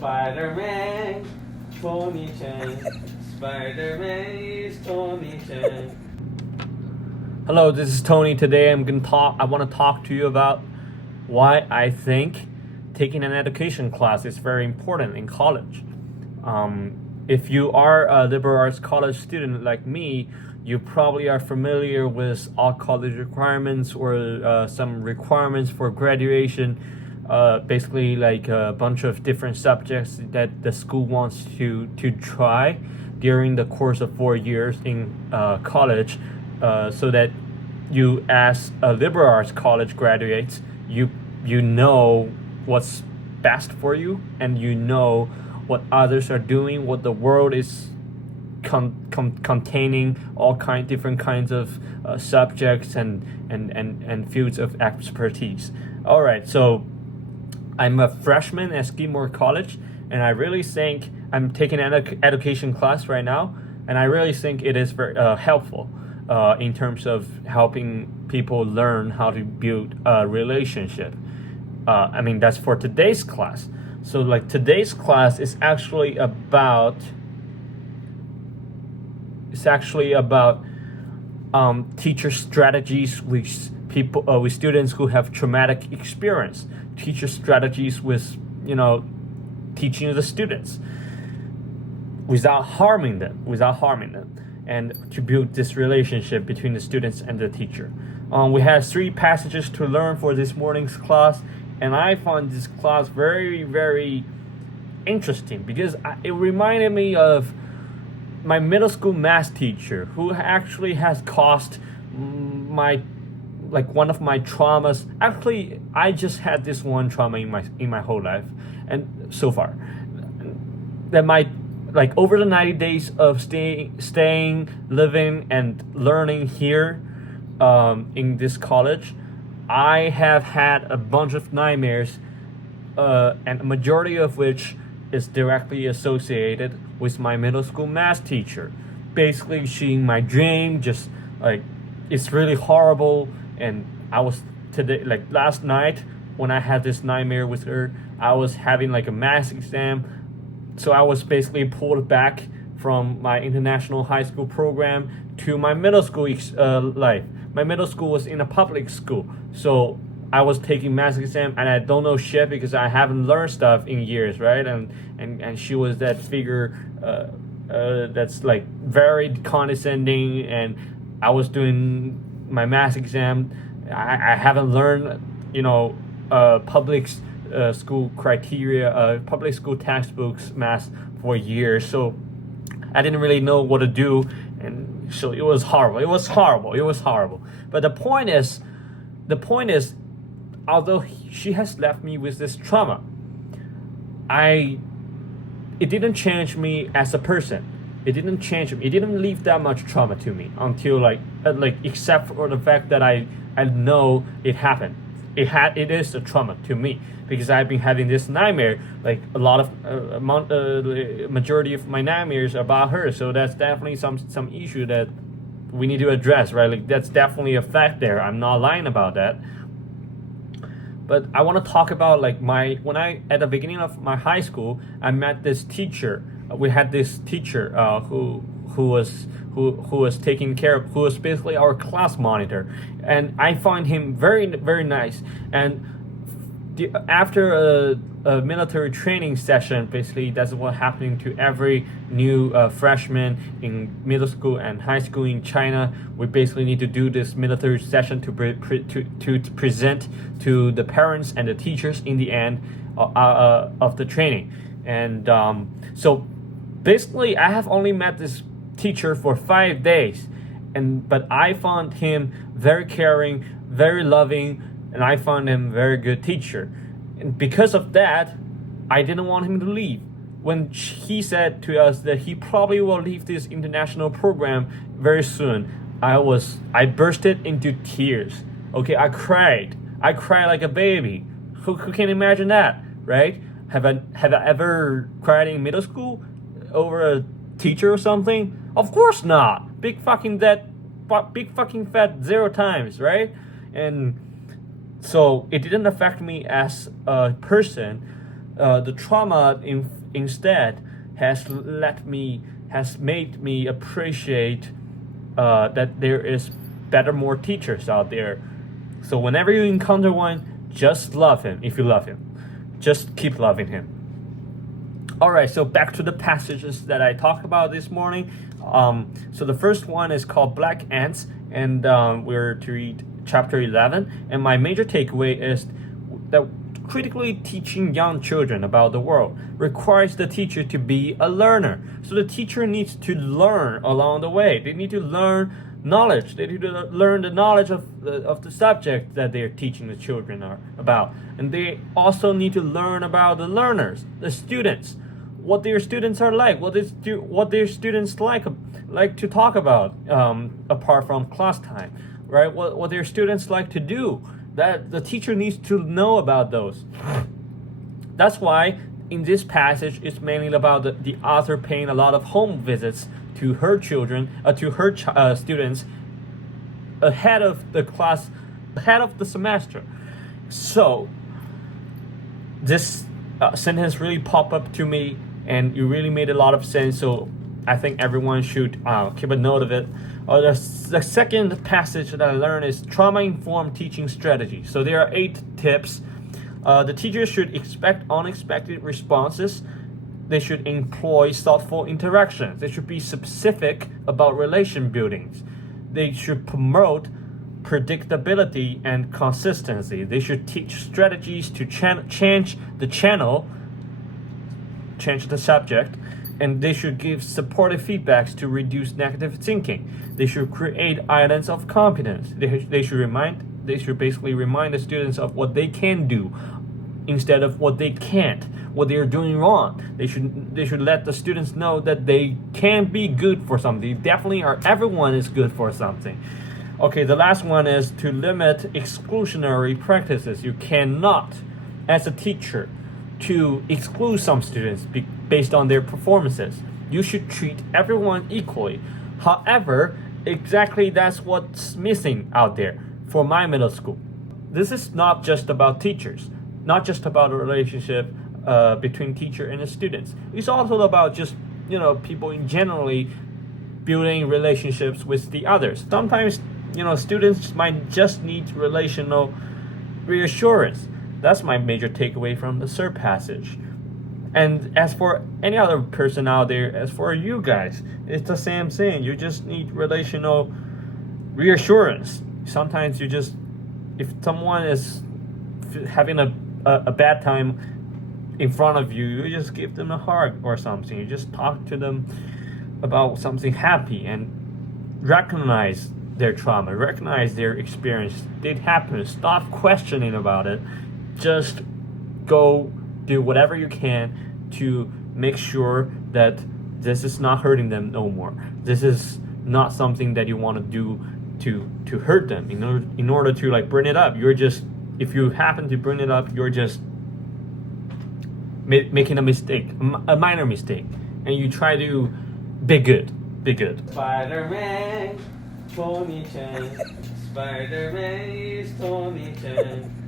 Spider-Man, Tony Chan. Spider-Man is Tony Chan. Hello, this is Tony. Today I want to talk to you about why I think taking an education class is very important in college. If you are a liberal arts college student like me, you probably are familiar with all college requirements or some requirements for graduation. Basically, like a bunch of different subjects that the school wants to try during the course of 4 years in college, so that you, as a liberal arts college graduates, you know what's best for you, and you know what others are doing, what the world is containing, all different kinds of subjects and fields of expertise. All right, so I'm a freshman at Skidmore College, and I really think I'm taking an education class right now, and I really think it is very helpful in terms of helping people learn how to build a relationship. I mean, that's for today's class. So like today's class is actually about teacher strategies with with students who have traumatic experience, teacher strategies with teaching the students without harming them, and to build this relationship between the students and the teacher. We have 3 passages to learn for this morning's class, and I found this class very, very interesting because it reminded me of my middle school math teacher, who actually has caused one of my traumas. Actually, I just had this one trauma in my whole life, and so far, that over the 90 days of staying, living, and learning here in this college, I have had a bunch of nightmares, and a majority of which is directly associated with my middle school math teacher. Basically, she in my dream, just it's really horrible. And I was last night when I had this nightmare with her, I was having a math exam. So I was basically pulled back from my international high school program to my middle school life. My middle school was in a public school, so I was taking math exam, and I don't know shit because I haven't learned stuff in years, right? And she was that figure that's very condescending, and I was doing my math exam. I haven't learned public school criteria, public school textbooks math for years, so I didn't really know what to do, and so it was horrible. It was horrible. But the point is, although she has left me with this trauma, it didn't change me as a person. It didn't change me. It didn't leave that much trauma to me until except for the fact that I know it happened. It is a trauma to me because I've been having this nightmare, a lot of majority of my nightmares are about her. So that's definitely some issue that we need to address, right? That's definitely a fact there. I'm not lying about that. But I want to talk about when I at the beginning of my high school, I met this teacher. We had this teacher who was taking care of, who was basically our class monitor, and I find him very, very nice. And after a military training session, basically that's what's happening to every new freshman in middle school and high school in China. We basically need to do this military session to present to the parents and the teachers in the end of the training. And so basically I have only met this teacher for 5 days, but I found him very caring, very loving, and I found him a very good teacher. And because of that, I didn't want him to leave. When he said to us that he probably will leave this international program very soon, I bursted into tears. Okay, I cried like a baby. Who can imagine that, right? Have I ever cried in middle school over a teacher or something? Of course not. Big fucking fat 0 times, right? And so it didn't affect me as a person. the trauma instead has made me appreciate that there is more teachers out there. So whenever you encounter one, just love him. If you love him, just keep loving him. All right, so back to the passages that I talked about this morning. So the first one is called Black Ants, and we're to read chapter 11. And my major takeaway is that critically teaching young children about the world requires the teacher to be a learner. So the teacher needs to learn along the way. They need to learn knowledge. They need to learn the knowledge of the subject that they're teaching the children about. And they also need to learn about the learners, the students, what their students are like, what their students like to talk about apart from class time, right? What their students like to do. That the teacher needs to know about those. That's why in this passage it's mainly about the author paying a lot of home visits to her children, students ahead of the class, ahead of the semester. So this sentence really popped up to me, and it really made a lot of sense. So I think everyone should keep a note of it. The second passage that I learned is trauma-informed teaching strategy. So there are 8 tips. The teacher should expect unexpected responses. They should employ thoughtful interactions. They should be specific about relation buildings. They should promote predictability and consistency. They should teach strategies to change the subject, and they should give supportive feedbacks to reduce negative thinking. They should create islands of competence. They should basically remind the students of what they can do instead of what they can't, what they are doing wrong. They should let the students know that they can be good for something. Definitely everyone is good for something. Okay, the last one is to limit exclusionary practices. You cannot, as a teacher, to exclude some students based on their performances. You should treat everyone equally. However, exactly that's what's missing out there for my middle school. This is not just about teachers, not just about a relationship between teacher and the students. It's also about just, people in generally building relationships with the others. Sometimes, students might just need relational reassurance. That's my major takeaway from the third passage. And as for any other person out there, as for you guys, it's the same thing. You just need relational reassurance. Sometimes if someone is having a bad time in front of you, you just give them a hug or something. You just talk to them about something happy and recognize their trauma, recognize their experience. It happens. Stop questioning about it. Just go do whatever you can to make sure that this is not hurting them no more. This is not something that you want to do to hurt them. In order to bring it up, if you happen to bring it up, you're just making a mistake, a minor mistake, and you try to be good. Spider-Man, Tony Chan. Spider-Man is Tony Chan.